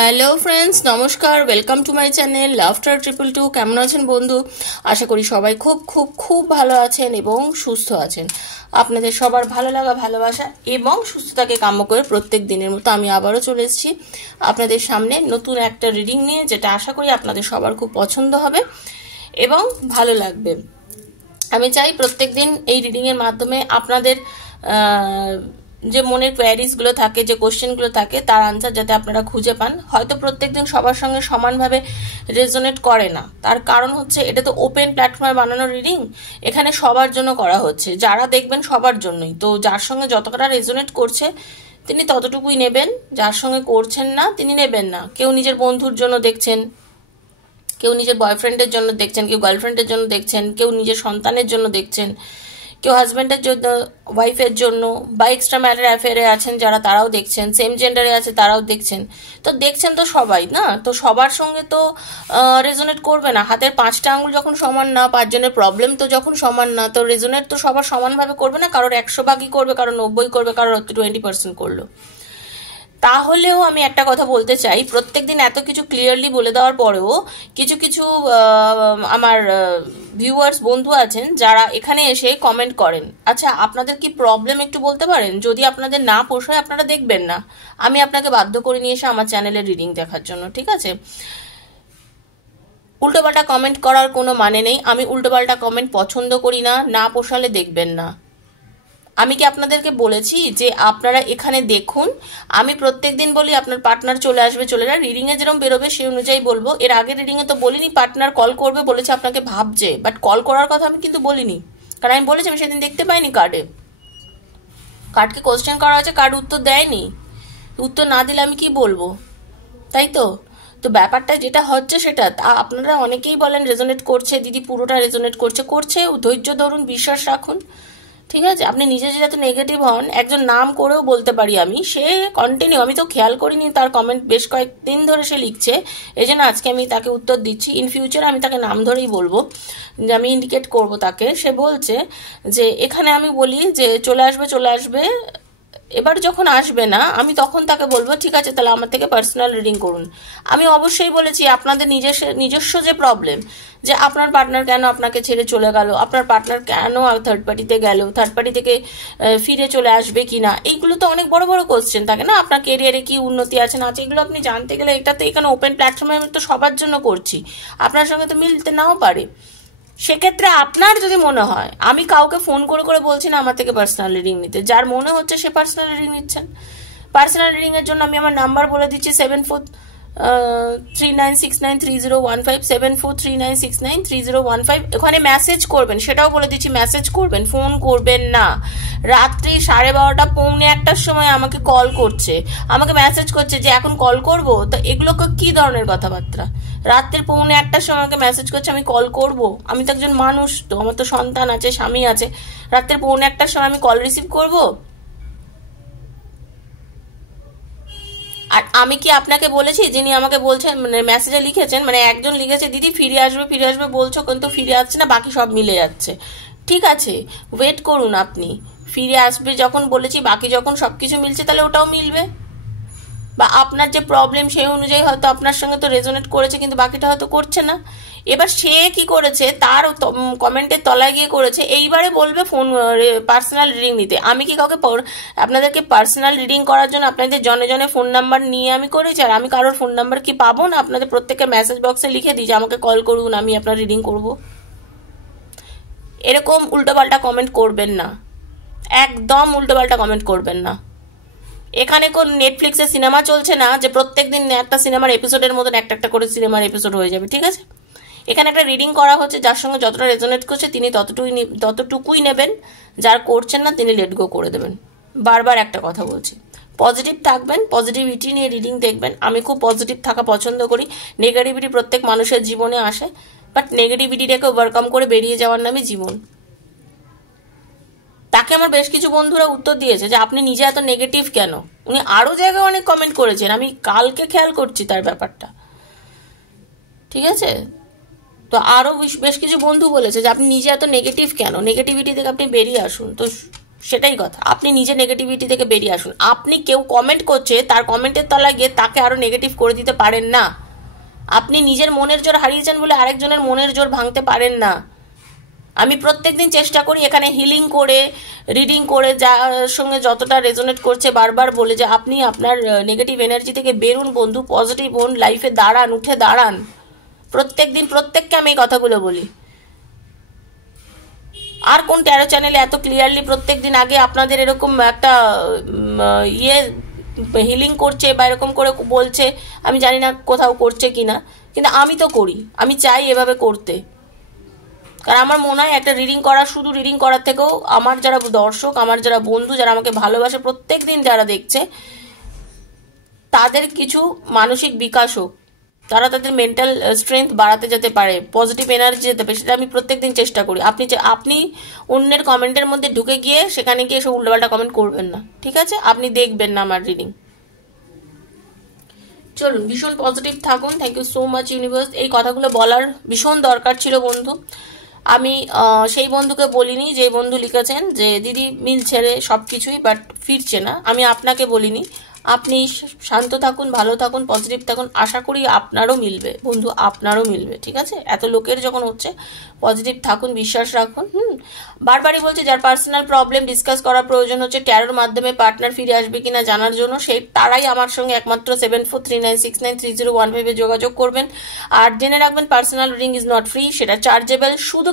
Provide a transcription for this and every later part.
Hello friends, নমস্কার। Welcome to my channel laughter 222। কেমন আছেন বন্ধু? আশা করি সবাই খুব খুব খুব ভালো আছেন এবং সুস্থ আছেন। আপনাদের সবার ভালো লাগা, ভালোবাসা এবং সুস্থতাকে কাম্য করে প্রত্যেক দিনের মতো আমি আবারও চলে এসেছি আপনাদের সামনে নতুন একটা রিডিং নিয়ে, যেটা আশা করি আপনাদের সবার খুব পছন্দ হবে এবং ভালো লাগবে। আমি চাই প্রত্যেক দিন এই রিডিংয়ের মাধ্যমে আপনাদের যে মনের কোয়ারিজগুলো থাকে, যে কোশ্চেনগুলো থাকে, তার আনসার যাতে আপনারা খুঁজে পান। হয়তো প্রত্যেকদিন সবার সঙ্গে সমানভাবে রেজোনেট করে না, তার কারণ হচ্ছে এটা তো ওপেন প্ল্যাটফর্মে বানানো রিডিং, এখানে সবার জন্য করা হচ্ছে, যারা দেখবেন সবার জন্যই। তো যার সঙ্গে যতটা রেজোনেট করছে তিনি ততটুকুই নেবেন, যার সঙ্গে করছেন না তিনি নেবেন না। কেউ নিজের বন্ধুর জন্য দেখছেন, কেউ নিজের বয়ফ্রেন্ডের জন্য দেখছেন, কেউ গার্লফ্রেন্ডের জন্য দেখছেন, কেউ নিজের সন্তানের জন্য দেখছেন, কেউ হাজব্যান্ডের জন্য, ওয়াইফের জন্য, বা এক্সট্রা ম্যারিটাল অ্যাফেয়ারে আছেন যারা, তারাও দেখছেন, সেম জেন্ডারে আছে তারাও দেখছেন। তো দেখছেন তো সবাই না, তো সবার সঙ্গে তো রেজোনেট করবে না। হাতের 5টা আঙুল যখন সমান না, 5 জনের প্রবলেম তো যখন সমান না, তো রেজোনেট তো সবার সমানভাবে করবে না। কারোর 100 করবে, কারোর 90 করবে, কারোর 20% করলো। তাহলেও আমি একটা কথা বলতে চাই, প্রত্যেকদিন এত কিছু ক্লিয়ারলি বলে দেওয়ার পরেও কিছু কিছু আমার ভিউয়ার্স বন্ধু আছেন যারা এখানে এসে কমেন্ট করেন। আচ্ছা, আপনাদের কি প্রবলেম একটু বলতে পারেন? যদি আপনাদের না পোষায় আপনারা দেখবেন না, আমি আপনাকে বাধ্য করে নিয়ে এসে আমার চ্যানেলে রিডিং দেখার জন্য, ঠিক আছে? উল্টোপাল্টা কমেন্ট করার কোনো মানে নেই। আমি উল্টোপাল্টা কমেন্ট পছন্দ করি না, না পোষালে দেখবেন না। আমি কি আপনাদেরকে বলেছি যে আপনারা এখানে দেখুন? আমি প্রত্যেকদিন বলি আপনার পার্টনার চলে আসবে, চলে যাবে, রিডিং এ যেরকম বেরোবে সেই অনুযায়ী বলবো। এর আগের রিডিং এ তো বলিনি পার্টনার কল করবে, বলেছে আপনাকে ভাবছে, বাট কল করার কথা আমি কিন্তু বলিনি, কারণ আমি বলেছি আমি সেদিন দেখতে পাইনি কার্ডকে কোশ্চেন করা হয়েছে, কার্ড উত্তর দেয়নি। উত্তর না দিলে আমি কি বলবো, তাই তো? তো ব্যাপারটা যেটা হচ্ছে সেটা, আপনারা অনেকেই বলেন রেজোনেট করছে দিদি, পুরোটা রেজোনেট করছে, ধৈর্য ধরুন, বিশ্বাস রাখুন, ঠিক আছে? আপনি নিজে যে যাতে নেগেটিভ হন, একজন নাম করেও বলতে পারি আমি, সে কন্টিনিউ, আমি তো খেয়াল করিনি তার কমেন্ট বেশ কয়েকদিন ধরে সে লিখছে, এই জন্য আজকে আমি তাকে উত্তর দিচ্ছি। ইন ফিউচার আমি তাকে নাম ধরেই বলবো, যে আমি ইন্ডিকেট করব তাকে। সে বলছে যে এখানে আমি বলি যে চলে আসবে, এবার যখন আসবে না আমি তখন তাকে বলবো ঠিক আছে তাহলে আমার থেকে পার্সোনাল রিডিং করুন। আমি অবশ্যই বলেছি আপনাদের নিজস্ব যে প্রবলেম, যে আপনার পার্টনার কেন আপনাকে ছেড়ে চলে গেল, আপনার পার্টনার কেন থার্ড পার্টিতে গেল, থার্ড পার্টি থেকে ফিরে চলে আসবে কিনা, এইগুলো তো অনেক বড় বড় কোশ্চেন থাকে না। আপনার কেরিয়ারে কি উন্নতি আছে না আছে, এগুলো আপনি জানতে গেলে, এটা তো এখানে ওপেন প্ল্যাটফর্মে আমি তো সবার জন্য করছি, আপনার সঙ্গে তো মিলতে নাও পারে। সেক্ষেত্রে আপনার যদি মনে হয়, আমি কাউকে ফোন করে করে বলছি না আমার থেকে পার্সোনাল রিডিং নিতে, যার মনে হচ্ছে সে পার্সোনাল রিডিং নিচ্ছেন। পার্সোনাল রিডিং এর জন্য আমি আমার নাম্বার বলে দিচ্ছি 7439693015, 7439693015। ওখানে মেসেজ করবেন, সেটাও বলে দিচ্ছি, মেসেজ করবেন, ফোন করবেন না। রাত্রি 12:30 পৌনে 1টার সময় আমাকে কল করছে, আমাকে মেসেজ করছে যে এখন কল করব, তো এগুলো কি ধরনের কথাবার্তা? রাত্রের পৌনে 1টার সময় আমাকে মেসেজ করছে আমি কল করব? আমি তো একজন মানুষ, তো আমার তো সন্তান আছে, স্বামী আছে, রাত্রের পৌনে 1টার সময় আমি কল রিসিভ করব? আর আমি কি আপনাকে বলেছি, যিনি আমাকে বলছেন, মানে মেসেজে লিখেছেন, মানে একজন লিখেছে দিদি ফিরে আসবে বলছো কিন্তু ফিরে আসছে না, বাকি সব মিলে যাচ্ছে। ঠিক আছে, ওয়েট করুন, আপনি ফিরে আসবে যখন বলেছি, বাকি যখন সবকিছু মিলছে তাহলে ওটাও মিলবে। বা আপনার যে প্রবলেম সেই অনুযায়ী হয়তো আপনার সঙ্গে তো রেজোনেট করেছে, কিন্তু বাকিটা হয়তো করছে না। এবার সে কি করেছে, তার কমেন্টের তলায় গিয়ে করেছে, এইবারে বলবে ফোন পার্সোনাল রিডিং নিতে। আমি কি কাউকে আপনাদেরকে পার্সোনাল রিডিং করার জন্য আপনাদের জনে জনে ফোন নাম্বার নিয়ে আমি করেছি? আর আমি কারোর ফোন নাম্বার কি পাবো না? আপনাদের প্রত্যেকের মেসেজ বক্সে লিখে দিই যে আমাকে কল করুন, আমি আপনার রিডিং করব। এরকম উল্টোপাল্টা কমেন্ট করবেন না, একদম উল্টোপাল্টা কমেন্ট করবেন না। এখানে কোন নেটফ্লিক্সে সিনেমা চলছে না যে প্রত্যেকদিন একটা সিনেমার এপিসোডের মতন একটা একটা করে সিনেমার এপিসোড হয়ে যাবে, ঠিক আছে? এখানে একটা রিডিং করা হচ্ছে, যার সঙ্গে যতটা রেজোনেট করছে তিনি ততটুকুই নেবেন, যার করছেন না তিনি লেট গো করে দেবেন। বারবার একটা কথা বলছি, পজিটিভ থাকবেন, পজিটিভিটি নিয়ে রিডিং দেখবেন। আমি খুব পজিটিভ থাকা পছন্দ করি। নেগেটিভিটি প্রত্যেক মানুষের জীবনে আসে, বাট নেগেটিভিটিটাকে ওভারকাম করে বেরিয়ে যাওয়ার নামই জীবন। তাকে আমার বেশ কিছু বন্ধুরা উত্তর দিয়েছে যে আপনি নিজে এত নেগেটিভ কেন। উনি আরো জায়গায় অনেক কমেন্ট করেছেন, আমি কালকে খেয়াল করছি তার ব্যাপারটা, ঠিক আছে? তো আরো বেশ কিছু বন্ধু বলেছে যে আপনি নিজে এত নেগেটিভ কেন, নেগেটিভিটি থেকে আপনি বেরিয়ে আসুন। তো সেটাই কথা। আপনি নিজে নেগেটিভিটি থেকে বেরিয়ে আসুন। আপনি কেউ কমেন্ট করছে, তার কমেন্টের তলায় গিয়ে তাকে আরো নেগেটিভ করে দিতে পারেন না। আপনি নিজের মনের জোর হারিয়েছেন বলে আরেকজনের মনের জোর ভাঙতে পারেন না। আমি প্রত্যেকদিন চেষ্টা করি এখানে হিলিং করে, রিডিং করে, যার সঙ্গে যতটা রেজোনেট করছে বারবার বলে যে আপনি আপনার নেগেটিভ এনার্জি থেকে বেরুন বন্ধু, পজিটিভ হন, লাইফে দাঁড়ান, উঠে দাঁড়ান। প্রত্যেকদিন প্রত্যেককে আমি এই কথাগুলো বলি। আর কোন 13 চ্যানেলে এত ক্লিয়ারলি প্রত্যেকদিন আগে আপনাদের এরকম একটা হিলিং করছে বা এরকম করে বলছে? আমি জানি না কোথাও করছে কিনা, কিন্তু আমি তো করি। আমি চাই এভাবে করতে, কারণ আমার মনে হয় একটা রিডিং করা, শুধু রিডিং করার থেকেও আমার যারা দর্শক, আমার যারা বন্ধু, যারা আমাকে ভালোবাসে, প্রত্যেক দিন যারা দেখছে, তাদের কিছু মানসিক বিকাশ হোক, তারা তাদের মেন্টাল স্ট্রেংথ বাড়াতে যেতে পারে, পজিটিভ এনার্জি যেতে পারে, সেটা আমি প্রত্যেকদিন চেষ্টা করি। আপনি অন্যের কমেন্টের মধ্যে ঢুকে গিয়ে সেখানে গিয়ে সব উল্টোপাল্টা কমেন্ট করবেন না, ঠিক আছে? আপনি দেখবেন না আমার রিডিং। চলুন, ভীষণ পজিটিভ থাকুন। Thank you so much universe. এই কথাগুলো বলার ভীষণ দরকার ছিল বন্ধু। আমি সেই বন্ধুকে বলিনি যে বন্ধু লিখেছেন যে দিদি মিলছে রে সব কিছুই, বাট ফিরছে না। আমি আপনাকে বলিনি। আপনি শান্ত থাকুন, ভালো থাকুন, পজিটিভ থাকুন। আশা করি আপনারও মিলবে বন্ধু, আপনারও মিলবে, ঠিক আছে? এত লোকের যখন হচ্ছে, পজিটিভ থাকুন, বিশ্বাস রাখুন। বারবারই বলছি, যার পার্সোনাল প্রবলেম ডিসকাস করার প্রয়োজন হচ্ছে, ট্যারোর মাধ্যমে পার্টনার ফিরে আসবে কিনা জানার জন্য, সেই তারাই আমার সঙ্গে একমাত্র 7439693015 যোগাযোগ করবেন। আর জেনে রাখবেন, personal reading is not free, সেটা চার্জেবল। শুধু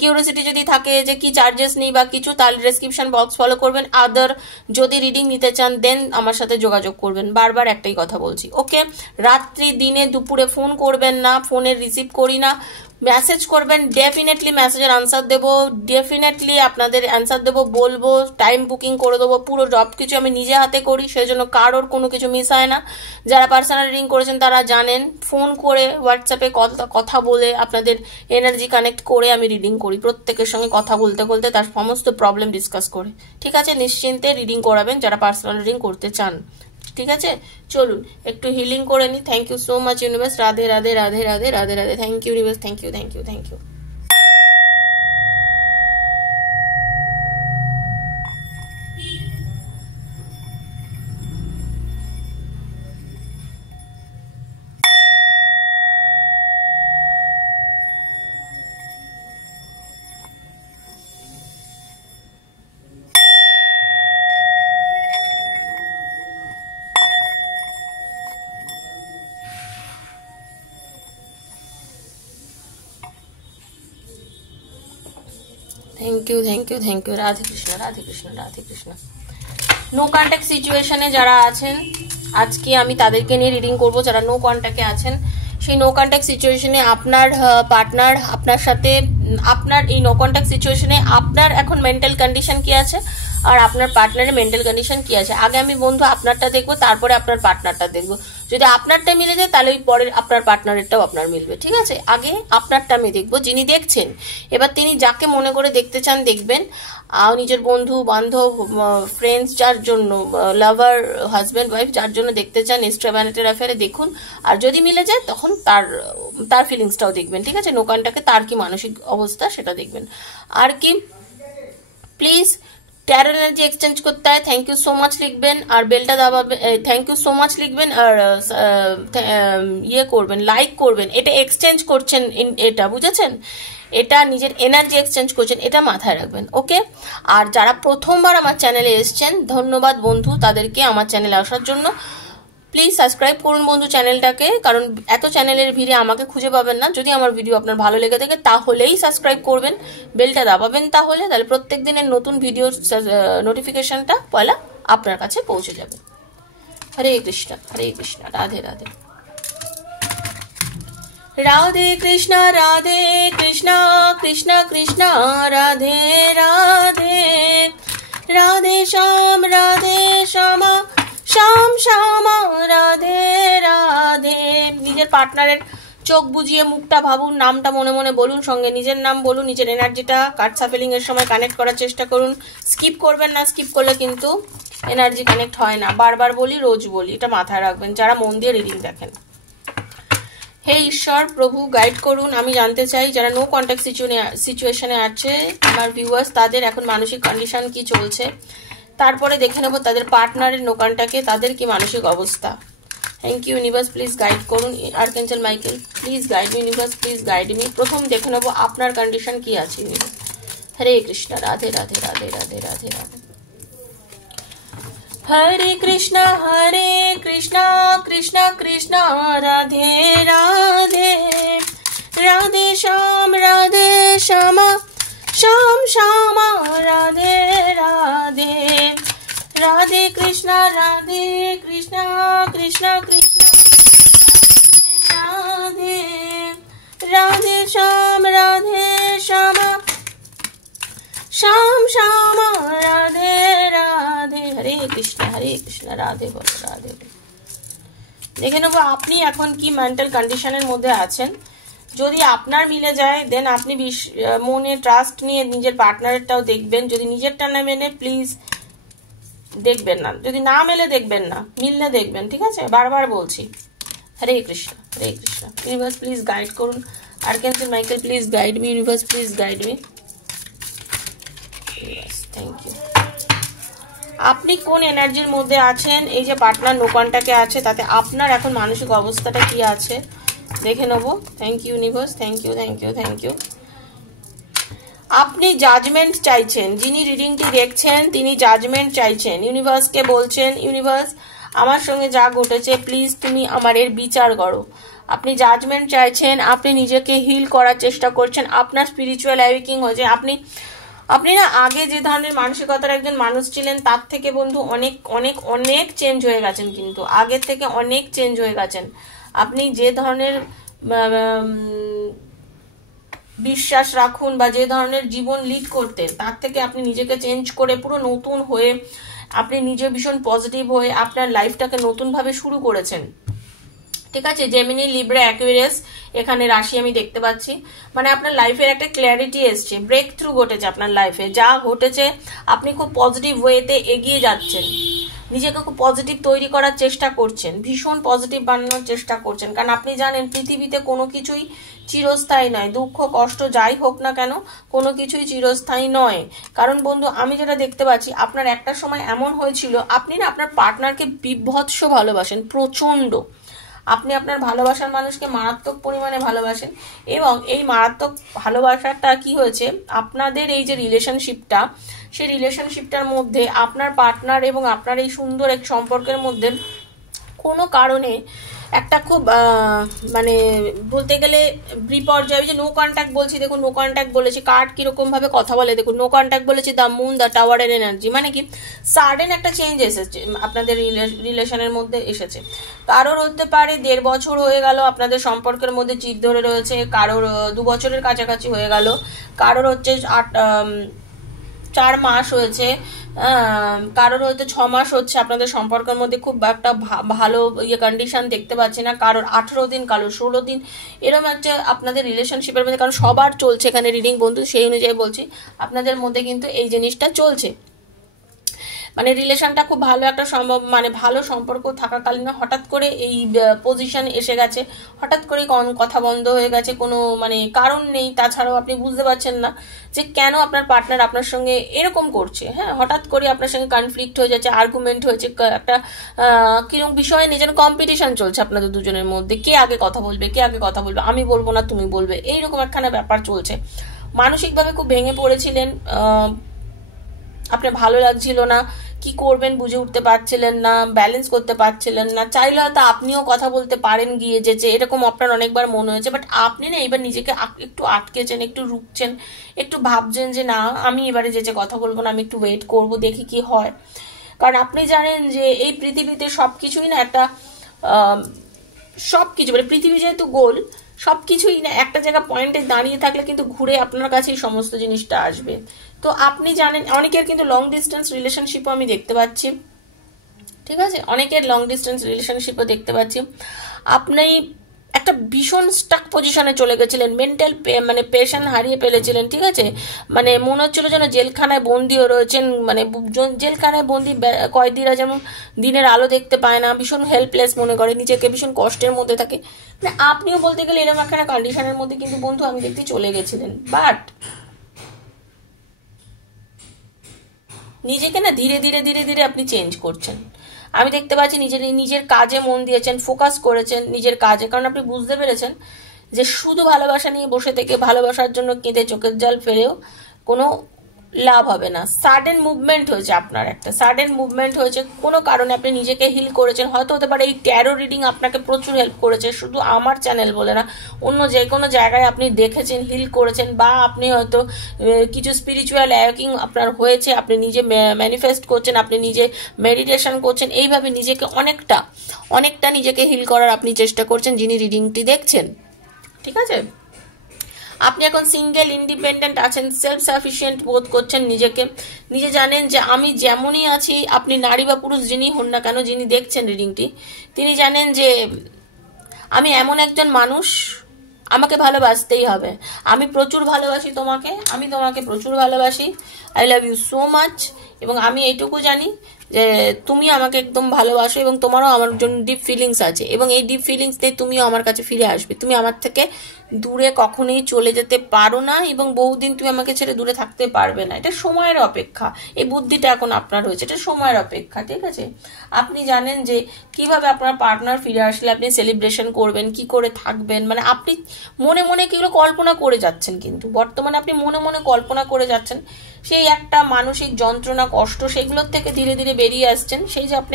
কিউরিওসিটি যদি থাকে যে কি চার্জেস নেই বা কিছু, তাহলে ডেসক্রিপশন বক্স ফলো করবেন। আদার যদি রিডিং নিতে চান দেন আমার সাথে যোগাযোগ করবেন। বারবার একটাই কথা বলছি, ওকে? রাত্রি, দিনে, দুপুরে ফোন করবেন না, ফোনের রিসিভ করি না। মেসেজ করবেন, ডেফিনেটলি মেসেজের আনসার দেবো, ডেফিনেটলি আপনাদের আনসার দেবো, বলবো, টাইম বুকিং করে দেবো। পুরো সব কিছু আমি নিজে হাতে করি, সেই জন্য কারোর কোনো কিছু মিস হয় না। যারা পার্সোনাল রিডিং করেছেন তারা জানেন, ফোন করে, হোয়াটসঅ্যাপে কথা বলে, আপনাদের এনার্জি কানেক্ট করে আমি রিডিং করি। প্রত্যেকের সঙ্গে কথা বলতে বলতে তার সমস্ত প্রবলেম ডিসকাস করে, ঠিক আছে? নিশ্চিন্তে রিডিং করাবেন যারা পার্সোনাল রিডিং করতে চান, ঠিক আছে? চলুন একটু হিলিং করে নি। Thank you so much universe. Radhe Radhe Radhe Radhe Radhe Radhe. Thank you universe, thank you, thank you, thank you. Thank you, thank you, thank you. Radhe Krishna, Radhe Krishna, Radhe Krishna. No contact সিচুয়েশনে যারা আছেন, আজকে আমি তাদেরকে নিয়ে রিডিং করব। যারা নো কন্ট্যাক্টে আছেন, সেই নো কন্ট্যাক্ট সিচুয়েশনে আপনার পার্টনার আপনার সাথে, আপনার এই নো কন্ট্যাক্ট সিচুয়েশনে আপনার এখন মেন্টাল কন্ডিশন কি আছে আর আপনার পার্টনারের মেন্টাল কন্ডিশন কি আছে। আগে আমি বন্ধু আপনারটা দেখবো, তারপরে আপনার পার্টনারটা দেখবো। যদি আপনারটা মিলে যায় তাহলে ওই পরের আপনার পার্টনারেরটাও আপনার মিলবে, ঠিক আছে? আগে আপনারটা আমি দেখবো, যিনি দেখছেন। এবার তিনি যাকে মনে করে দেখতে চান দেখবেন, নিজের বন্ধু বান্ধব, ফ্রেন্ডস, যার জন্য, লাভার, হাজব্যান্ড ওয়াইফ, যার জন্য দেখতে চান, এক্সট্রাভ্যানেটের অ্যাফেয়ারে দেখুন। আর যদি মিলে যায় তখন তার ফিলিংসটাও দেখবেন, ঠিক আছে? নোকানটাকে তার কি মানসিক অবস্থা সেটা দেখবেন। আর কি, প্লিজ ট্যারো এনার্জি এক্সচেঞ্জ করতে হয় থ্যাংক ইউ সো মাচ লিখবেন, আর বেলটা দাবাবেন, থ্যাংক ইউ সো মাচ লিখবেন, আর ইয়ে করবেন, লাইক করবেন। এটা এক্সচেঞ্জ করছেন, এটা বুঝেছেন? এটা নিজের এনার্জি এক্সচেঞ্জ করছেন, এটা মাথায় রাখবেন, ওকে? আর যারা প্রথমবার আমার চ্যানেলে এসছেন, ধন্যবাদ বন্ধু তাদেরকে আমার চ্যানেলে আসার জন্য। প্লিজ সাবস্ক্রাইব করুন বন্ধু চ্যানেলটাকে, কারণ এত চ্যানেলের ভিড়ে আমাকে খুঁজে পাবেন না। যদি আমার ভিডিও আপনার ভালো লেগে থাকে তাহলেই সাবস্ক্রাইব করবেন, বেলটা দাবাবেন, তাহলে প্রত্যেক দিনের নতুন ভিডিও নোটিফিকেশনটা পয়লা আপনার কাছে পৌঁছে যাবে। হরে কৃষ্ণ, হরে কৃষ্ণ, রাধে রাধে। রাধে কৃষ্ণ, রাধে কৃষ্ণ, কৃষ্ণ কৃষ্ণ, রাধে রাধে, রাধে শ্যাম, রাধে শ্যামা, শ্যাম শ্যামা, রাধে রাধে। নিজের পার্টনারের চোখ বুজিয়ে মুখটা ভাবুন, নামটা মনে মনে বলুন, সঙ্গে নিজের নাম বলুন, নিজের এনার্জিটা কার্ড সাফেলিং এর সময় কানেক্ট করার চেষ্টা করুন। স্কিপ করবেন না, স্কিপ করলে কিন্তু এনার্জি কানেক্ট হয় না। বারবার বলি, রোজ বলি, এটা মাথায় রাখবেন যারা মন দিয়ে রিডিং দেখেন। হে ঈশ্বর প্রভু গাইড করুন। আমি জানতে চাই যারা নো কন্ট্যাক্ট সিচুয়েশনে আছে আমার ভিউয়ার্স, তাদের এখন মানসিক কন্ডিশন কি চলছে, তারপরে দেখে নেবো তাদের পার্টনারের নো কন্ট্যাক্টে তাদের কি মানসিক অবস্থা। Thank you universe, please guide করুন। Archangel Michael please guide me, universe please guide me. প্রথম দেখে নেবো আপনার কন্ডিশন কি আছে ইউনিভার্স। হরে কৃষ্ণ, রাধে রাধে রাধে রাধে রাধে রাধে। हरे कृष्णा कृष्णा कृष्णा राधे राधे, राधे श्याम श्याम श्यामा राधे राधे, राधे कृष्णा कृष्णा कृष्णा राधे राधे श्याम श्यामा श्याम श्यामा राधे राधे। हरे कृष्ण রাধে বলো রাধে। দেখে নেবো আপনি এখন কি মেন্টাল কন্ডিশনের মধ্যে আছেন। যদি আপনার মিলে যায় দেন আপনি মনে ট্রাস্ট নিয়ে নিজের পার্টনারটাও দেখবেন। যদি নিজেরটা না মেনে প্লিজ দেখবেন না, যদি না মেলে দেখবেন না, মিললে দেখবেন, ঠিক আছে? বারবার বলছি। Hare Krishna universe please guide করুন। Archangel Michael please guide me, universe please guide me. Thank you. আপনি কোন এনার্জির মধ্যে আছেন, এই যে পার্টনার নো কন্ট্যাক্টে আছে তাতে আপনার এখন মানসিক অবস্থাটা কি আছে দেখে নেব। Thank you universe, thank you. আপনি জাজমেন্ট চাইছেন, যিনি রিডিংটি দেখছেন তিনি জাজমেন্ট চাইছেন। ইউনিভার্সকে বলছেন, ইউনিভার্স আমার সঙ্গে যা ঘটেছে প্লিজ তুমি আমার এর বিচার করো। আপনি জাজমেন্ট চাইছেন, আপনি নিজেকে হিল করার চেষ্টা করছেন। আপনার স্পিরিচুয়াল অ্যাওয়েকিং হয়েছে। আপনি না আগে যে ধরনের মানসিকতার একজন মানুষ ছিলেন তার থেকে বন্ধু অনেক অনেক অনেক চেঞ্জ হয়ে গেছেন, কিন্তু আগের থেকে অনেক চেঞ্জ হয়ে গেছেন। আপনি যে ধরনের বিশ্বাস রাখুন বা যে ধরনের জীবন লিড করতেন তার থেকে আপনি নিজেকে চেঞ্জ করে পুরো নতুন হয়ে আপনি নিজে ভীষণ পজিটিভ হয়ে আপনার লাইফটাকে নতুনভাবে শুরু করেছেন, ঠিক আছে? জেমিনি, লিব্রা, অ্যাকুয়ারিয়াস এখানে রাশি আমি দেখতে পাচ্ছি। মানে আপনার লাইফের একটা ক্ল্যারিটি এসছে, ব্রেক থ্রু ঘটেছে আপনার লাইফে। যা ঘটেছে আপনি খুব পজিটিভ ওয়েতে এগিয়ে যাচ্ছেন, নিজেকে খুব পজিটিভ তৈরি করার চেষ্টা করছেন, ভীষণ পজিটিভ বানানোর চেষ্টা করছেন। কারণ আপনি জানেন পৃথিবীতে কোনো কিছুই চিরস্থায়ী নয়। দুঃখ কষ্ট যাই হোক না কেন কোনো কিছুই চিরস্থায়ী নয়। কারণ বন্ধু আমি যেটা দেখতে পাচ্ছি আপনার একটা সময় এমন হয়েছিল আপনি না আপনার পার্টনারকে বিভৎস ভালোবাসেন, প্রচন্ড। আপনি আপনার ভালোবাসার মানুষকে মারাত্মক পরিমাণে ভালোবাসেন এবং এই মারাত্মক ভালোবাসাটা কি হয়েছে আপনাদের এই যে রিলেশনশিপটা, সেই রিলেশনশিপটার মধ্যে আপনার পার্টনার এবং আপনার এই সুন্দর এক সম্পর্কের মধ্যে কোনো কারণে একটা খুব মানে বলতে গেলে বিপর্যয়, যে নো কন্ট্যাক্ট বলছি, দেখুন নো কন্ট্যাক্ট বলেছি, কার্ড কিরকম ভাবে কথা বলে দেখুন। নো কন্ট্যাক্ট বলেছি, দ্য মুন, দ্য টাওয়ার এর এনার্জি, মানে কি সাডেন একটা চেঞ্জ এসেছে আপনাদের রিলেশনের মধ্যে এসেছে। কারোর হতে পারে 1.5 বছর হয়ে গেল আপনাদের সম্পর্কের মধ্যে চির ধরে রয়েছে, কারোর 2 বছরের কাছাকাছি হয়ে গেল, কারোর হচ্ছে 4 মাস হয়েছে, কারোর হয়তো 6 মাস হচ্ছে আপনাদের সম্পর্কের মধ্যে খুব একটা ভালো কন্ডিশন দেখতে পাচ্ছি না, কারোর 18 দিন, কারোর 16 দিন, এরকম একটা আপনাদের রিলেশনশিপের মধ্যে, কারণ সবার চলছে এখানে রিডিং বন্ধু, সেই অনুযায়ী বলছি আপনাদের মধ্যে কিন্তু এই জিনিসটা চলছে। মানে রিলেশনটা খুব ভালো একটা মানে ভালো সম্পর্ক থাকাকালীন হঠাৎ করে এই পজিশন এসে গেছে, হঠাৎ করে কথা বন্ধ হয়ে গেছে, কোনো মানে কারণ নেই। তাছাড়াও আপনি বুঝতে পারছেন না যে কেন আপনার পার্টনার আপনার সঙ্গে এরকম করছে। হ্যাঁ, হঠাৎ করে আপনার সঙ্গে কনফ্লিক্ট হয়ে যাচ্ছে, আর্গুমেন্ট হয়েছে, একটা কিরকম বিষয়ে নিজের কম্পিটিশন চলছে আপনাদের দুজনের মধ্যে, কে আগে কথা বলবে, আমি বলবো না তুমি বলবে, এইরকম একখানা ব্যাপার চলছে। মানসিকভাবে খুব ভেঙে পড়েছিলেন, আপনার ভালো লাগছিল না, কি করবেন বুঝে উঠতে পারছিলেন না, ব্যালেন্স করতে পারছিলেন না। চাইলে হয়তো আপনিও কথা বলতে পারেন গিয়ে যে এরকম আপনার অনেকবার মনে হয়েছে, বাট আপনি না এবার নিজেকে একটু আটকেছেন, একটু রুখছেন, একটু ভাবছেন যে না আমি এবারে যে কথা বলবো না, আমি একটু ওয়েট করব, দেখি কি হয়। কারণ আপনি জানেন যে এই পৃথিবীতে সবকিছুই না একটা সবকিছু মানে পৃথিবী যেহেতু গোল, সবকিছুই না একটা জায়গা পয়েন্টে দাঁড়িয়ে থাকলে কিন্তু ঘুরে আপনার কাছেই সমস্ত জিনিসটা আসবে। তো আপনি জানেন অনেকের কিন্তু লং ডিস্টেন্স রিলেশনশিপও আমি দেখতে পাচ্ছি, ঠিক আছে, অনেকের লং ডিস্টেন্স রিলেশনশিপও দেখতে পাচ্ছি। আপনি একটা ভীষণ স্টাক পজিশনে চলে গেছিলেন, মেন্টাল মানে পেশেন্ট হারিয়ে ফেলেছিলেন, ঠিক আছে? মানে মনে হচ্ছিল যেন জেলখানায় বন্দিও রয়েছেন, মানে জেলখানায় বন্দি কয়েদিরা যেমন দিনের আলো দেখতে পায় না, ভীষণ হেল্পলেস মনে করে নিজেকে, ভীষণ কষ্টের মধ্যে থাকে। মানে আপনিও বলতে গেলে এরকম একটা কন্ডিশনের মধ্যে কিন্তু বন্ধু আমি দেখতে চলে গেছিলেন। বাট নিজেকে না ধীরে ধীরে ধীরে ধীরে আপনি চেঞ্জ করছেন। আমি দেখতে পাচ্ছি নিজের কাজে মন দিয়েছেন, ফোকাস করেছেন নিজের কাজে, কারণ আপনি বুঝতে পেরেছেন যে শুধু ভালোবাসা নিয়ে বসে থেকে ভালোবাসার জন্য কেঁদে চোখের জল ফেলেও কোনো লাভ হবে না। সাডেন মুভমেন্ট হয়েছে, আপনার একটা সাডেন মুভমেন্ট হয়েছে কোনো কারণে, আপনি নিজেকে হিল করেছেন। হয়তো হতে পারে এই ট্যারো রিডিং আপনাকে প্রচুর হেল্প করেছে, শুধু আমার চ্যানেল বলে না, অন্য যে কোনো জায়গায় আপনি দেখেছেন, হিল করেছেন, বা আপনি হয়তো কিছু স্পিরিচুয়াল অ্যাওয়াকিং আপনার হয়েছে, আপনি নিজে ম্যানিফেস্ট করছেন, আপনি নিজে মেডিটেশন করছেন, এইভাবে নিজেকে অনেকটা নিজেকে হিল করার আপনি চেষ্টা করছেন যিনি রিডিংটি দেখছেন, ঠিক আছে? আপনি এখন সিঙ্গেল, ইন্ডিপেন্ডেন্ট আছেন, সেলফ সাফিসিয়েন্ট বোধ করছেন নিজেকে, নিজে জানেন যে আমি যেমনই আছি, আপনি নারী বা পুরুষ যিনি হন না কেন, যিনি দেখছেন রিডিংটি, তিনি জানেন যে আমি এমন একজন মানুষ, আমাকে ভালোবাসতেই হবে, আমি প্রচুর ভালোবাসি তোমাকে, আমি তোমাকে প্রচুর ভালোবাসি, I love you so much. এবং আমি এইটুকু জানি যে তুমি আমাকে একদম ভালোবাসো এবং তোমারও আমার জন্য ডিপ ফিলিংস আছে, এবং এই ডিপ ফিলিংস নিয়ে তুমিও আমার কাছে ফিরে আসবে। তুমি আমার থেকে দূরে কখনোই চলে যেতে পারো না, এবং বহুদিন তুমি আমাকে ছেড়ে দূরে থাকতে পারবে না। এটা সময়ের অপেক্ষা, এই বুদ্ধিটা এখন আপনার হয়েছে, এটা সময়ের অপেক্ষা, ঠিক আছে? আপনি জানেন যে কিভাবে আপনার পার্টনার ফিরে আসলে আপনি সেলিব্রেশন করবেন, কি করে থাকবেন, মানে আপনি মনে মনে কিগুলো কল্পনা করে যাচ্ছেন, কিন্তু বর্তমানে আপনি মনে মনে কল্পনা করে যাচ্ছেন, সেই একটা মানসিক যন্ত্রণা, কষ্ট, সেগুলোর থেকে ধীরে ধীরে বেরিয়ে আসছেন। সেই যে আপনি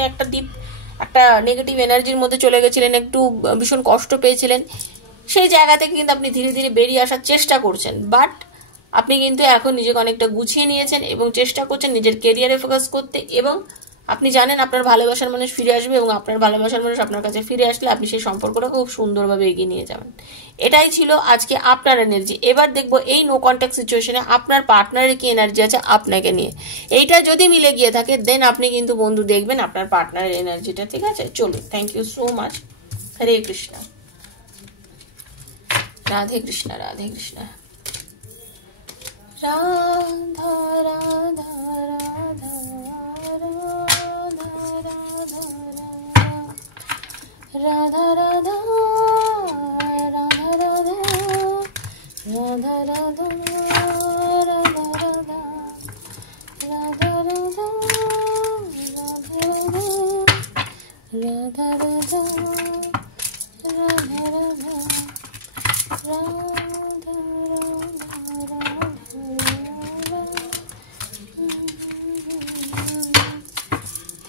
একটা নেগেটিভ এনার্জির মধ্যে চলে গেছিলেন, একটু ভীষণ কষ্ট পেয়েছিলেন, সেই জায়গা থেকে কিন্তু আপনি ধীরে ধীরে বেরিয়ে আসার চেষ্টা করছেন। বাট আপনি কিন্তু এখন নিজেকে অনেকটা গুছিয়ে নিয়েছেন এবং চেষ্টা করছেন নিজের কেরিয়ারে ফোকাস করতে, এবং আপনি জানেন আপনার ভালোবাসার মানুষ ফিরে আসবে, এবং আপনার ভালোবাসার মানুষ আপনার কাছে ফিরে আসলে আপনি সেই সম্পর্কটা খুব সুন্দরভাবে এগিয়ে নিয়ে যাবেন। এটাই ছিল আজকে আপনার এনার্জি। এবার দেখবো এই নো কন্ট্যাক্ট সিচুয়েশনে আপনার পার্টনারের কি এনার্জি আছে আপনাকে নিয়ে। এইটা যদি মিলে গিয়ে থাকে দেন আপনি কিন্তু বন্ধু দেখবেন আপনার পার্টনারের এনার্জিটা, ঠিক আছে? চলুন, thank you so much. Hare Krishna, Radhe Krishna, Radhe Krishna, Radha Radha Radha Radha Radha Radha Radha Radha Radha Radha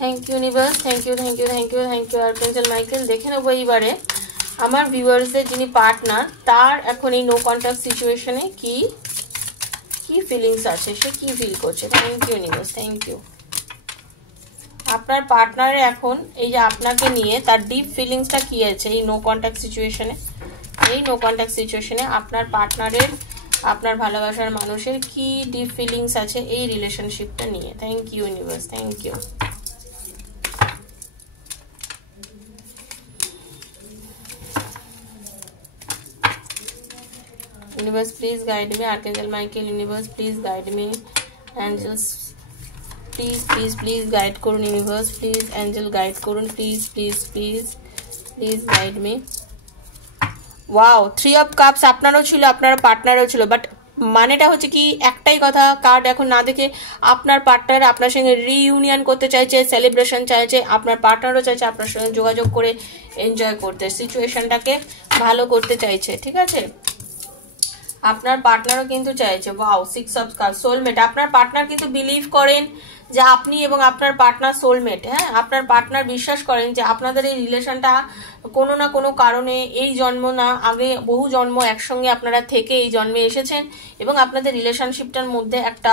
thank you universe, thank you thank you thank you thank you archangel Michael. দেখে নেবো এইবারে আমার ভিউয়ার্সদের যিনি পার্টনার, তার এখন এই নো কন্ট্যাক্ট সিচুয়েশনে কি ফিলিংস আছে, সে কি ফিল করছে। Thank you universe, thank you. আপনার পার্টনারের এখন এই যে আপনাকে নিয়ে তার ডিপ ফিলিংসটা কি আছে এই নো কন্ট্যাক্ট সিচুয়েশনে। এই নো কন্ট্যাক্ট সিচুয়েশনে আপনার পার্টনারের, আপনার ভালোবাসার মানুষের কি ডিপ ফিলিংস আছে এই রিলেশনশিপটা নিয়ে। Thank you universe, thank you. Universe, please guide me. Archangel Michael, Universe, please guide me. Angels, please, please, please guide করুন। Universe, please, Angel guide করুন। Please, please, please, please guide me. Wow, 3 of Cups আপনারও ছিল, আপনার পার্টনারও ছিল, but মানেটা হচ্ছে কি একটাই কথা, কার্ড এখন না দেখে আপনার পার্টনার আপনার সঙ্গে রিইউনিয়ন করতে চাইছে, সেলিব্রেশন চাইছে, আপনার পার্টনারও চাইছে আপনার সঙ্গে যোগাযোগ করে এনজয় করতে, সিচুয়েশনটাকে ভালো করতে চাইছে, ঠিক আছে? আপনার পার্টনারও কিন্তু চাইছে। Wow, 6 of cups, soulmate. আপনার পার্টনার কিন্তু বিলিভ করেন যে আপনি এবং আপনার পার্টনার সোলমেট। হ্যাঁ, আপনার পার্টনার বিশ্বাস করেন যে আপনাদের এই রিলেশনটা কোনো না কোনো কারণে, এই জন্ম না আগে বহু জন্ম একসঙ্গে আপনারা থেকে এই জন্মে এসেছেন, এবং আপনাদের রিলেশনশিপটার মধ্যে একটা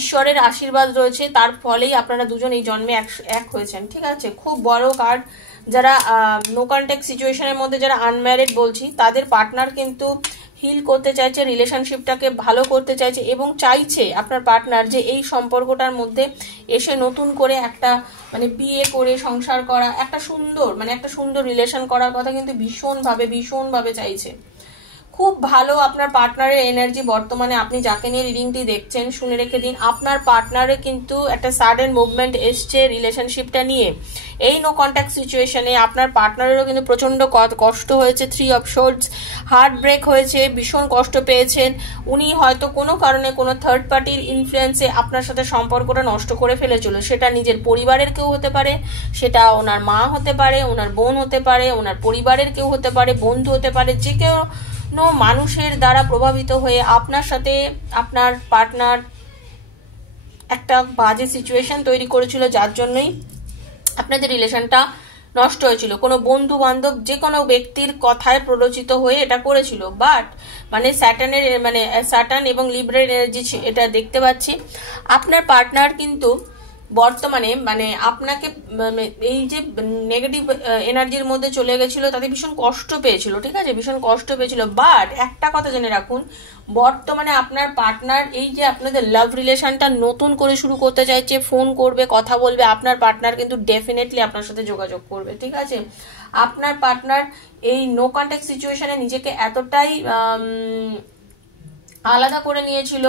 ঈশ্বরের আশীর্বাদ রয়েছে, তার ফলেই আপনারা দুজন এই জন্মে এক হয়েছেন, ঠিক আছে? খুব বড় কার্ড। যারা নো কন্ট্যাক্ট সিচুয়েশনের মধ্যে যারা আনম্যারিড বলছি, তাদের পার্টনার কিন্তু হিল করতে চাইছে, রিলেশনশিপটাকে ভালো করতে চাইছে এবং চাইছে আপনার পার্টনার যে এই সম্পর্কটার মধ্যে এসে নতুন করে একটা মানে বিয়ে করে সংসার করা, একটা সুন্দর রিলেশন করার কথা কিন্তু ভীষণভাবে চাইছে। খুব ভালো আপনার পার্টনারের এনার্জি বর্তমানে। আপনি যাকে নিয়ে রিডিংটি দেখছেন শুনে রেখে দিন, আপনার পার্টনারে কিন্তু একটা সাডেন মুভমেন্ট এসছে রিলেশনশিপটা নিয়ে। এই নো কন্ট্যাক্ট সিচুয়েশনে আপনার পার্টনারেরও কিন্তু প্রচন্ড কষ্ট হয়েছে, 3 অফ সোর্ডস, হার্ট ব্রেক হয়েছে, ভীষণ কষ্ট পেয়েছেন। উনি হয়তো কোনো কারণে কোনো থার্ড পার্টির ইনফ্লুয়েন্সে আপনার সাথে সম্পর্কটা নষ্ট করে ফেলেছিল। সেটা নিজের পরিবারের কেউ হতে পারে, সেটা ওনার মা হতে পারে, ওনার বোন হতে পারে, ওনার পরিবারের কেউ হতে পারে, বন্ধু হতে পারে, যে কেউ মানুষের দ্বারা প্রভাবিত হয়ে আপনার সাথে আপনার পার্টনার একটা বাজে সিচুয়েশন তৈরি করেছিল, যার জন্যই আপনাদের রিলেশনটা নষ্ট হয়েছিল। কোনো বন্ধু বান্ধব যে কোনো ব্যক্তির কথায় প্ররোচিত হয়ে এটা করেছিল। বাট মানে স্যাটার্ন এবং লিব্রার এনার্জি এটা দেখতে পাচ্ছি। আপনার পার্টনার কিন্তু বর্তমানে মানে আপনাকে এই যে নেগেটিভ এনার্জির মধ্যে চলে গেছিল তাতে ভীষণ কষ্ট পেয়েছিল, ঠিক আছে, ভীষণ কষ্ট পেয়েছিল। বাট একটা কথা জেনে রাখুন, বর্তমানে আপনার পার্টনার এই যে আপনাদের লাভ রিলেশনটা নতুন করে শুরু করতে চাইছে, ফোন করবে, কথা বলবে, আপনার পার্টনার কিন্তু ডেফিনেটলি আপনার সাথে যোগাযোগ করবে, ঠিক আছে। আপনার পার্টনার এই নো কন্ট্যাক্ট সিচুয়েশনে নিজেকে এতটাই আলাদা করে নিয়েছিল,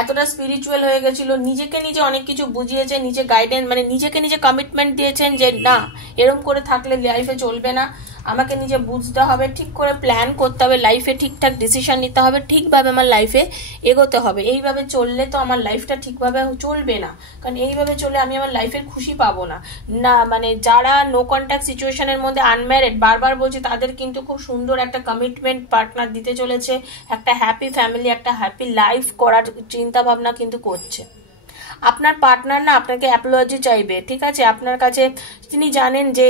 এতটা স্পিরিচুয়াল হয়ে গেছিল, নিজেকে নিজে অনেক কিছু বুঝিয়েছে, নিজে গাইডেন্স মানে নিজেকে নিজে কমিটমেন্ট দিয়েছেন যে না এরকম করে থাকলে লাইফে চলবে না, আমাকে নিজে বুঝতে হবে, ঠিক করে প্ল্যান করতে হবে, লাইফে ঠিকঠাক ডিসিশন নিতে হবে, ঠিকভাবে আমার লাইফে এগোতে হবে। এইভাবে চললে তো আমার লাইফটা ঠিকভাবে চলবে না, কারণ এইভাবে চলে আমি আমার লাইফের খুশি পাবো না। মানে যারা নো কন্ট্যাক্ট সিচুয়েশনের মধ্যে আনম্যারিড, বারবার বলছি, তাদের কিন্তু খুব সুন্দর একটা কমিটমেন্ট পার্টনার দিতে চলেছে, একটা হ্যাপি ফ্যামিলি, একটা হ্যাপি লাইফ করার চিন্তা ভাবনা কিন্তু করছে। আপনার পার্টনার না আপনাকে অ্যাপোলজি চাইবে, ঠিক আছে। আপনার কাছে তিনি জানেন যে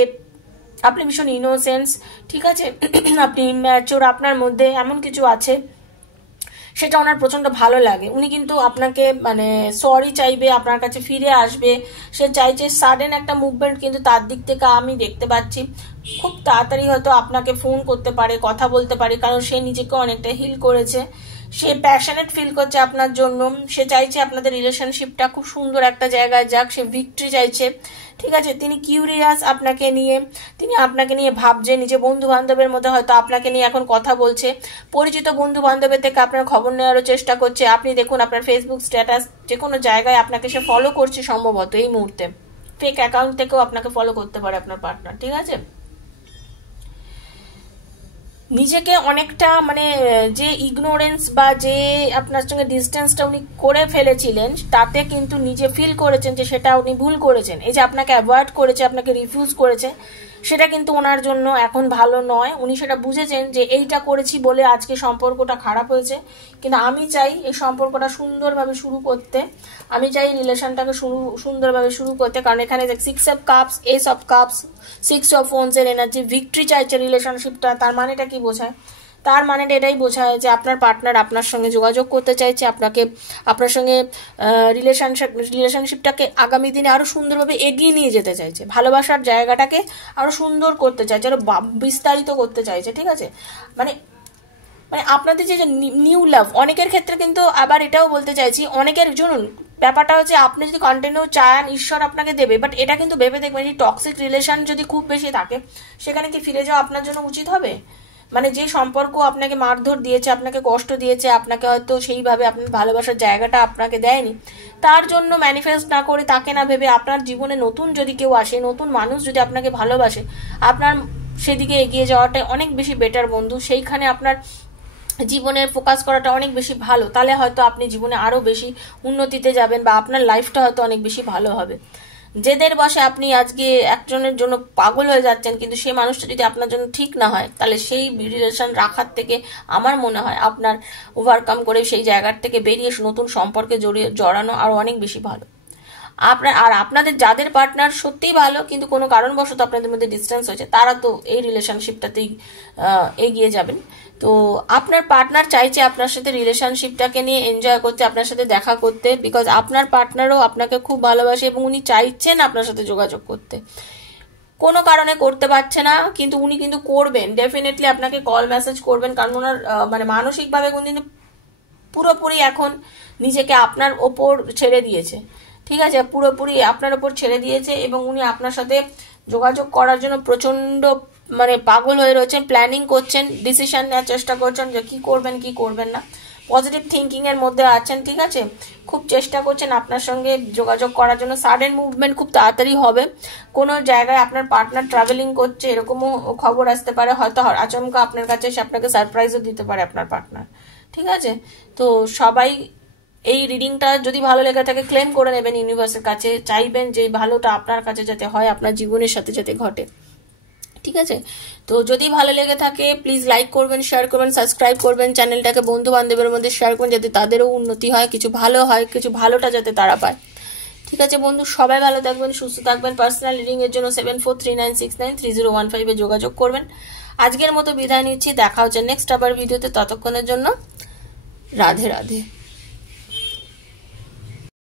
আপনি ভীষণ ইনোসেন্স, ঠিক আছে, আপনি ইম্যাচিওর, আপনার মধ্যে এমন কিছু আছে সেটা ওনার প্রচন্ড ভালো লাগে। উনি কিন্তু আপনাকে মানে সরি চাইবে, আপনার কাছে ফিরে আসবে, সে চাইছে সাডেন একটা মুভমেন্ট কিন্তু তার দিক থেকে আমি দেখতে পাচ্ছি। খুব তাড়াতাড়ি হয়তো আপনাকে ফোন করতে পারে, কথা বলতে পারে, কারণ সে নিজেকে অনেকটা হিল করেছে, সে প্যাশনেট ফিল করছে আপনার জন্য, সে চাইছে আপনাদের রিলেশনশিপটা খুব সুন্দর একটা জায়গায় যাক, সে ভিক্টরি চাইছে, ঠিক আছে। তিনি কিউরিয়াস আপনাকে নিয়ে, তিনি আপনাকে নিয়ে ভাবছে, নিজে বন্ধু বান্ধবের মধ্যে হয়তো আপনাকে নিয়ে এখন কথা বলছে, পরিচিত বন্ধু বান্ধবের থেকে আপনার খবর নেওয়ারও চেষ্টা করছে। আপনি দেখুন আপনার ফেসবুক স্ট্যাটাস, যে কোনো জায়গায় আপনাকে সে ফলো করছে সম্ভবত এই মুহূর্তে, ফেক অ্যাকাউন্ট থেকেও আপনাকে ফলো করতে পারে আপনার পার্টনার, ঠিক আছে। নিজেকে অনেকটা মানে যে ইগনোরেন্স বা যে আপনার সঙ্গে ডিস্টেন্সটা উনি করে ফেলেছিলেন, তাতে কিন্তু নিজে ফিল করেছেন যে সেটা উনি ভুল করেছেন। এই যে আপনাকে অ্যাভয়েড করেছে, আপনাকে রিফিউজ করেছে, সেটা কিন্তু ওনার জন্য এখন ভালো নয়। উনি সেটা বুঝেছেন যে এইটা করেছি বলে আজকে সম্পর্কটা খারাপ হয়েছে, কিন্তু আমি চাই এই সম্পর্কটা সুন্দরভাবে শুরু করতে, আমি চাই রিলেশনটাকে সুন্দরভাবে শুরু করতে। কারণ এখানে 6 of cups, ace of cups, 6 of ওয়ান্ডসের এনার্জি, ভিক্টরি চাইছে রিলেশনশিপটা। তার মানেটা কি বোঝায়? তার মানেটা এটাই বোঝায় যে আপনার পার্টনার আপনার সঙ্গে যোগাযোগ করতে চাইছে, আপনার সঙ্গে রিলেশনশিপটাকে আগামী দিনে আরো সুন্দরভাবে এগিয়ে নিয়ে যেতে চাইছে, ভালোবাসার জায়গাটাকে আরো সুন্দর করতে চাইছে, আরো বিস্তারিত করতে চাইছে, ঠিক আছে। মানে আপনাদের যে নিউ লাভ, অনেকের ক্ষেত্রে কিন্তু আবার এটাও বলতে চাইছি, অনেকের জন্য ব্যাপারটা হচ্ছে আপনি যদি কন্টিনিউ চান ঈশ্বর আপনাকে দেবে, বাট এটা কিন্তু ভেবে দেখবেন যে টক্সিক রিলেশন যদি খুব বেশি থাকে সেখানে কি ফিরে যাওয়া আপনার জন্য উচিত হবে? মানে যে সম্পর্ক আপনাকে মারধর দিয়েছে, আপনাকে কষ্ট দিয়েছে, আপনাকে হয়তো সেইভাবে আপনার ভালোবাসার জায়গাটা আপনাকে দেয়নি, তার জন্য ম্যানিফেস্ট না করে, তাকে না ভেবে, আপনার জীবনে নতুন যদি কেউ আসে, নতুন মানুষ যদি আপনাকে ভালোবাসে, আপনার সেদিকে এগিয়ে যাওয়াটা অনেক বেশি বেটার বন্ধু। সেইখানে আপনার জীবনের ফোকাস করাটা অনেক বেশি ভালো, তাহলে হয়তো আপনি জীবনে আরো বেশি উন্নতিতে যাবেন বা আপনার লাইফটা হয়তো অনেক বেশি ভালো হবে। যেদের বসে আপনি আজকে একজনের জন্য পাগল হয়ে যাচ্ছেন, কিন্তু সেই মানুষটা যদি আপনার জন্য ঠিক না হয়, তাহলে সেই রিলেশন রাখার থেকে আমার মনে হয় আপনার ওভারকাম করে সেই জায়গার থেকে বেরিয়ে নতুন সম্পর্কে জড়ানো আরো অনেক বেশি ভালো। আপনাদের যাদের পার্টনার সত্যিই ভালো কিন্তু কোনো কারণবশত আপনাদের মধ্যে ডিস্টেন্স হয়েছে, তারা তো এই রিলেশনশিপটাতেই এগিয়ে যাবেন। তো আপনার পার্টনার চাইছে আপনার সাথে রিলেশনশিপটাকে নিয়ে এনজয় করতে, আপনার সাথে দেখা করতে, বিকজ আপনার পার্টনারও আপনাকে খুব ভালোবাসে এবং উনি চাইছেন আপনার সাথে যোগাযোগ করতে। কোনো কারণে করতে পারছে না, কিন্তু উনি কিন্তু করবেন, ডেফিনেটলি আপনাকে কল মেসেজ করবেন, কারণ ওনার মানে মানসিকভাবে কিন্তু পুরোপুরি এখন নিজেকে আপনার ওপর ছেড়ে দিয়েছে, ঠিক আছে, পুরোপুরি আপনার ওপর ছেড়ে দিয়েছে, এবং উনি আপনার সাথে যোগাযোগ করার জন্য প্রচন্ড মানে পাগল হয়ে রয়েছেন, প্ল্যানিং করছেন, ডিসিশন নেওয়ার চেষ্টা করছেন যে কি করবেন কি করবেন না, পজিটিভ থিঙ্কিং এর মধ্যে আছেন, ঠিক আছে, খুব চেষ্টা করছেন আপনার সঙ্গে যোগাযোগ করার জন্য, সাডেন মুভমেন্ট খুব তাড়াতাড়ি হবে, কোনো জায়গায় আপনার পার্টনার ট্রাভেলিং করছে এরকমও খবর আসতে পারে, হয়তো আচমকা আপনার কাছে এসে আপনাকে সারপ্রাইজও দিতে পারে আপনার পার্টনার, ঠিক আছে। তো সবাই এই রিডিংটা যদি ভালো লেগে থাকে ক্লেম করে নেবেন ইউনিভার্সের কাছে, চাইবেন যে ভালোটা আপনার কাছে যাতে হয়, আপনার জীবনের সাথে যাতে ঘটে, ঠিক আছে। তো যদি ভালো লেগে থাকে প্লিজ লাইক করবেন, শেয়ার করবেন, সাবস্ক্রাইব করবেন, চ্যানেলটাকে বন্ধু বান্ধবের মধ্যে শেয়ার করবেন যাতে তাদেরও উন্নতি হয়, কিছু ভালো হয়, কিছু ভালোটা যাতে তারা পায়, ঠিক আছে বন্ধু। সবাই ভালো থাকবেন, সুস্থ থাকবেন। পার্সোনাল রিডিং এর জন্য 7439693015 যোগাযোগ করবেন। আজকের মতো বিদায় নিচ্ছি, দেখা হচ্ছে নেক্সট আবার ভিডিওতে, ততক্ষণের জন্য রাধে রাধে।